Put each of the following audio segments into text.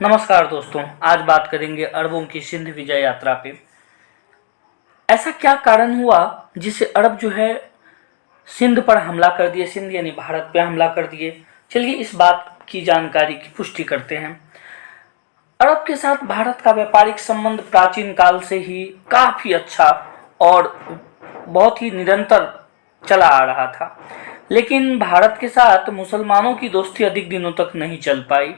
नमस्कार दोस्तों, आज बात करेंगे अरबों की सिंध विजय यात्रा पे। ऐसा क्या कारण हुआ जिससे अरब जो है सिंध पर हमला कर दिए, सिंध यानी भारत पे हमला कर दिए। चलिए इस बात की जानकारी की पुष्टि करते हैं। अरब के साथ भारत का व्यापारिक संबंध प्राचीन काल से ही काफी अच्छा और बहुत ही निरंतर चला आ रहा था, लेकिन भारत के साथ मुसलमानों की दोस्ती अधिक दिनों तक नहीं चल पाई।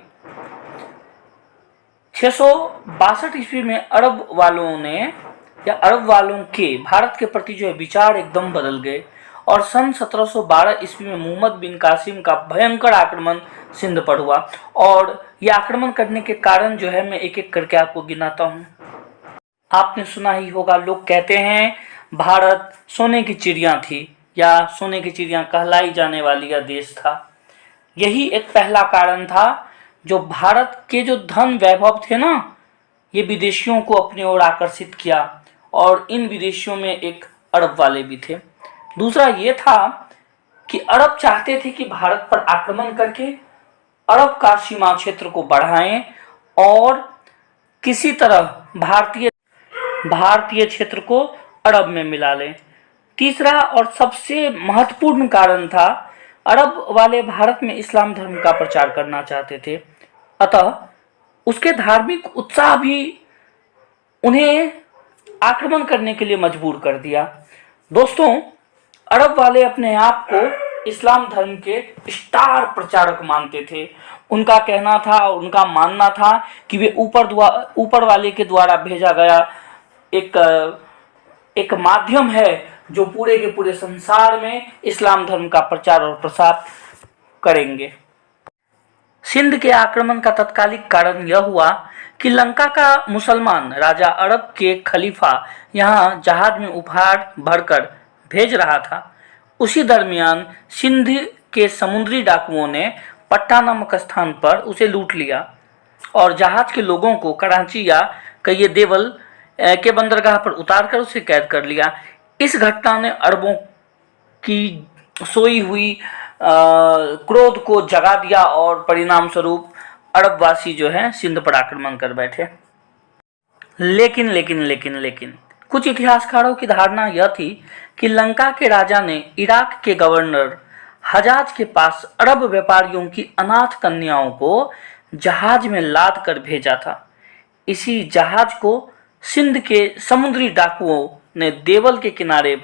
662 ईस्वी में अरब वालों के भारत के प्रति जो है विचार एकदम बदल गए और सन 1712 ईस्वी में मोहम्मद बिन कासिम का भयंकर आक्रमण सिंध पर हुआ। और यह आक्रमण करने के कारण जो है मैं एक एक करके आपको गिनाता हूँ। आपने सुना ही होगा, लोग कहते हैं भारत सोने की चिड़िया थी या सोने की चिड़िया कहलाई जाने वाली यह देश था। यही एक पहला कारण था। जो भारत के जो धन वैभव थे ना, ये विदेशियों को अपनी ओर आकर्षित किया और इन विदेशियों में एक अरब वाले भी थे। दूसरा ये था कि अरब चाहते थे कि भारत पर आक्रमण करके अरब का सीमा क्षेत्र को बढ़ाएं और किसी तरह भारतीय क्षेत्र को अरब में मिला लें। तीसरा और सबसे महत्वपूर्ण कारण था, अरब वाले भारत में इस्लाम धर्म का प्रचार करना चाहते थे, अतः उसके धार्मिक उत्साह भी उन्हें आक्रमण करने के लिए मजबूर कर दिया। दोस्तों, अरब वाले अपने आप को इस्लाम धर्म के स्टार प्रचारक मानते थे। उनका कहना था, उनका मानना था कि वे ऊपर वाले के द्वारा भेजा गया एक माध्यम है जो पूरे के पूरे संसार में इस्लाम धर्म का प्रचार और प्रसार करेंगे। सिंध के आक्रमण का तत्कालिक कारण यह हुआ कि लंका का मुसलमान राजा अरब के खलीफा यहाँ जहाज में उपहार भरकर भेज रहा था। उसी दरमियान सिंध के समुद्री डाकुओं ने पट्टा नामक स्थान पर उसे लूट लिया और जहाज के लोगों को कराची या कहिए देवल के बंदरगाह पर उतारकर उसे कैद कर लिया। इस घटना ने अरबों की सोई हुई क्रोध को जगा दिया और परिणाम स्वरूप अरबवासी जो है सिंध पर आक्रमण कर बैठे। लेकिन कुछ इतिहासकारों की धारणा यह थी कि लंका के राजा ने इराक के गवर्नर हजाज के पास अरब व्यापारियों की अनाथ कन्याओं को जहाज में लाद कर भेजा था। इसी जहाज को सिंध के समुद्री डाकुओं ने देवल के किनारे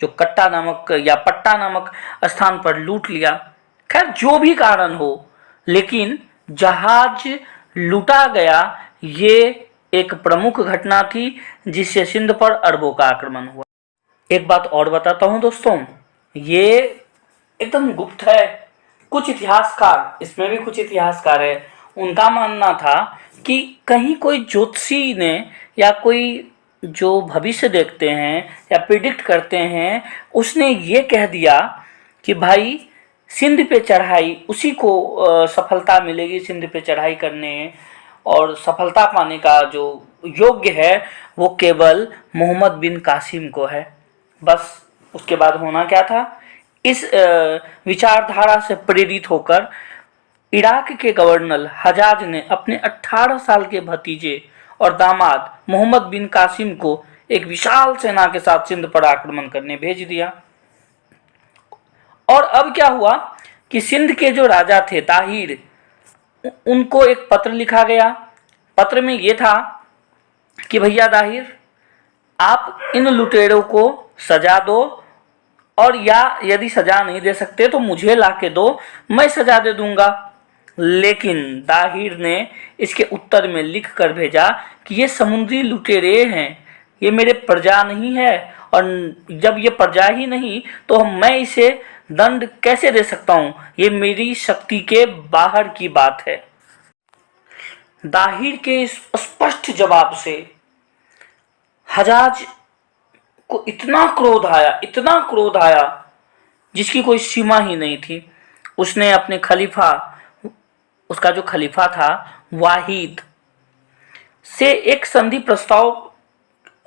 जो कट्टा नामक या पट्टा नामक स्थान पर लूट लिया। खैर जो भी कारण हो, लेकिन जहाज लूटा गया, ये एक प्रमुख घटना थी जिससे सिंध पर अरबों का आक्रमण हुआ। एक बात और बताता हूं दोस्तों, ये एकदम गुप्त है। कुछ इतिहासकार है, उनका मानना था कि कहीं कोई ज्योतिषी ने या कोई जो भविष्य देखते हैं या प्रिडिक्ट करते हैं, उसने ये कह दिया कि भाई सिंध पे चढ़ाई उसी को सफलता मिलेगी, सिंध पे चढ़ाई करने और सफलता पाने का जो योग्य है वो केवल मोहम्मद बिन कासिम को है। बस उसके बाद होना क्या था, इस विचारधारा से प्रेरित होकर इराक के गवर्नर हजाज ने अपने 18 साल के भतीजे और दामाद मोहम्मद बिन कासिम को एक विशाल सेना के साथ सिंध पर आक्रमण करने भेज दिया। और अब क्या हुआ कि सिंध के जो राजा थे ताहिर, उनको एक पत्र लिखा गया। पत्र में यह था कि भैया ताहिर, आप इन लुटेरों को सजा दो और या यदि सजा नहीं दे सकते तो मुझे लाके दो, मैं सजा दे दूंगा। लेकिन ताहिर ने इसके उत्तर में लिख कर भेजा कि ये समुद्री लुटेरे हैं, ये मेरे प्रजा नहीं है, और जब ये प्रजा ही नहीं तो मैं इसे दंड कैसे दे सकता हूं, ये मेरी शक्ति के बाहर की बात है। ताहिर के इस स्पष्ट जवाब से हजाज को इतना क्रोध आया जिसकी कोई सीमा ही नहीं थी। उसने अपने खलीफा, उसका जो खलीफा था वाहिद, से एक संधि प्रस्ताव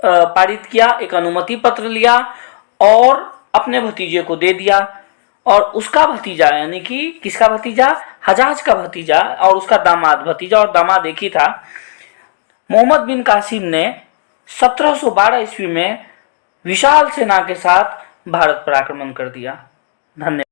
पारित किया, एक अनुमति पत्र लिया और अपने भतीजे को दे दिया। और उसका भतीजा यानी कि किसका भतीजा, हजाज का भतीजा और उसका दामाद, भतीजा और दामाद एक ही था, मोहम्मद बिन कासिम ने 1712 ईस्वी में विशाल सेना के साथ भारत पर आक्रमण कर दिया। धन्यवाद।